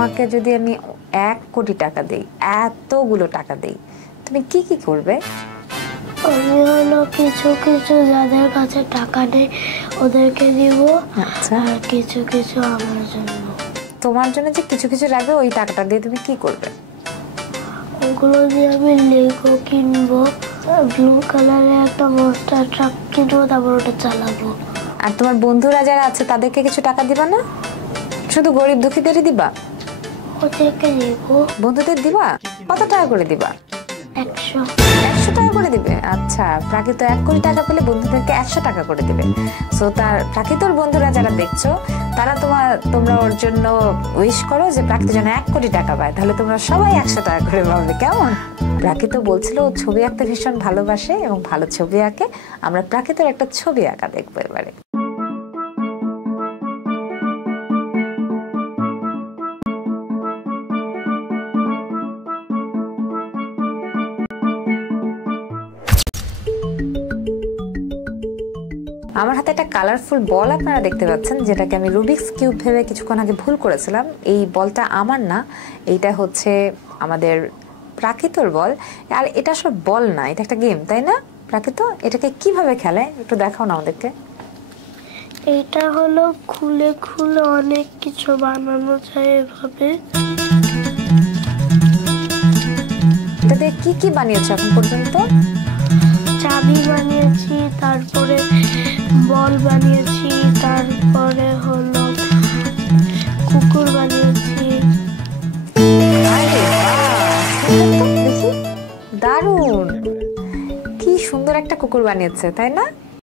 তোমাকে যদি আমি 1 কোটি টাকা দেই, এতগুলো টাকা দেই, তুমি কি কি করবে? আমি হলো কিছু কিছু যাদের কাছে টাকা নেই ওদেরকে দিব। আচ্ছা, আর কিছু কিছু আমার জন্য। তোমার জন্য যে কিছু কিছু রাখবে, ওই টাকাটা দিয়ে তুমি কি করবে? ওগুলো দিয়ে আমি লেগো কিনবো, ব্লু কালারের একটা মনস্টার ট্রাক কিনবো, তারপর ওটা চালাবো। আর তোমার বন্ধুরা যারা আছে তাদেরকে কিছু টাকা দিবা না? শুধু গরিব দুঃখীদেরই দিবা? ওদেরকে দিব। বন্ধুদের দিবা? কত টাকা করে দিবা? 100 টাকা করে দিবে? আচ্ছা, প্রাকৃত 1 কোটি টাকা পেলে বন্ধুদেরকে 100 টাকা করে দিবে। সো তার প্রাকৃতর বন্ধুরা যারা দেখছো, তারা তোমরা ওর জন্য উইশ করো যে প্রাকৃত যেন 1 কোটি টাকা পায়, তাহলে তোমরা সবাই 100 টাকা করে পাবে। কেমন? প্রাকৃত বলছিল ও ছবি আঁকতে ভীষণ ভালোবাসে এবং ভালো ছবি আঁকে। আমরা প্রাকৃতর একটা ছবি আঁকা দেখবো এবারে। আমার হাতে একটা কালারফুল বল আপনারা দেখতে পাচ্ছেন, যেটাকে আমি রুবিক্স কিউব ভেবে কিছুক্ষণ আগে ভুল করেছিলাম। এই বলটা আমার না, এইটা হচ্ছে আমাদের প্রাকৃতর বল। আর এটা আসলে বল না, এটা একটা গেম, তাই না প্রাকৃত? এটাকে কিভাবে খেলে একটু দেখাও না আমাদেরকে। এটা হলো খুলে খুলে অনেক কিছু বানানো যায় এভাবে। এটা দিয়ে কি কি বানিয়েছো এখন পর্যন্ত? চাবি বানিয়েছি, তারপরে বল বানিয়েছি, তারপরে হলো কুকুর বানিয়েছি। আরে বাহ, দেখি, দারুণ! কি সুন্দর একটা কুকুর বানিয়েছে, তাই না?